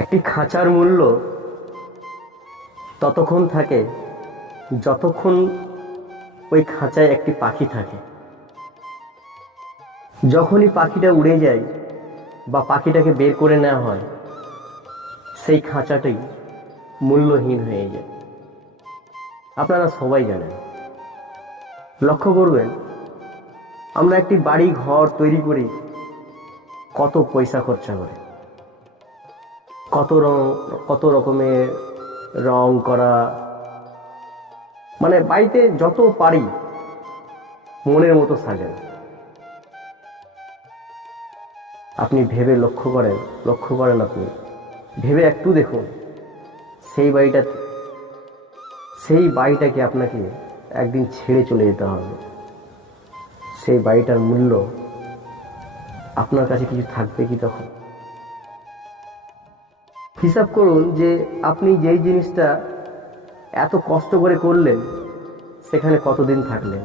একটি খাঁচার মূল্য ততক্ষণ থাকে যতক্ষণ ওই খাঁচায় একটি পাখি থাকে। যখনই পাখিটা উড়ে যায় বা পাখিটাকে বের করে নেওয়া হয়, সেই খাঁচাটি মূল্যহীন হয়ে যায়। আপনারা সবাই জানেন। লক্ষ্য করবেন, আমরা একটি বাড়ি ঘর তৈরি করি কত পয়সা খরচা করে, কত রকমের রং করা, মানে বাড়িতে যত পারি মনের মতো সাজান। আপনি ভেবে লক্ষ্য করেন আপনি ভেবে একটু দেখুন, সেই বাড়িটাকে আপনাকে একদিন ছেড়ে চলে যেতে হবে। সেই বাড়িটার মূল্য আপনার কাছে কিছু থাকবে কি তখন? হিসাব করুন যে আপনি যেই জিনিসটা এত কষ্ট করে করলেন, সেখানে কতদিন থাকলেন,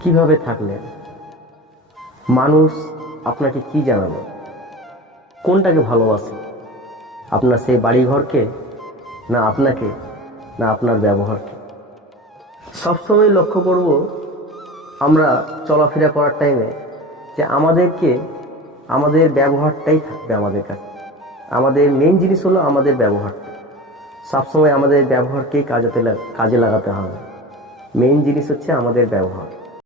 কিভাবে থাকলেন, মানুষ আপনাকে কি জানালো, কোনটাকে ভালোবাসে, আপনার সেই বাড়িঘরকে, না আপনাকে, না আপনার ব্যবহারকে? সবসময় লক্ষ্য করব আমরা চলাফেরা করার টাইমে যে আমাদের ব্যবহারটাই থাকবে আমাদের কাছে। আমাদের মেইন জিনিস হলো আমাদের ব্যবহারটা। সবসময় আমাদের ব্যবহারকেই কাজে লাগাতে হবে। মেইন জিনিস হচ্ছে আমাদের ব্যবহার।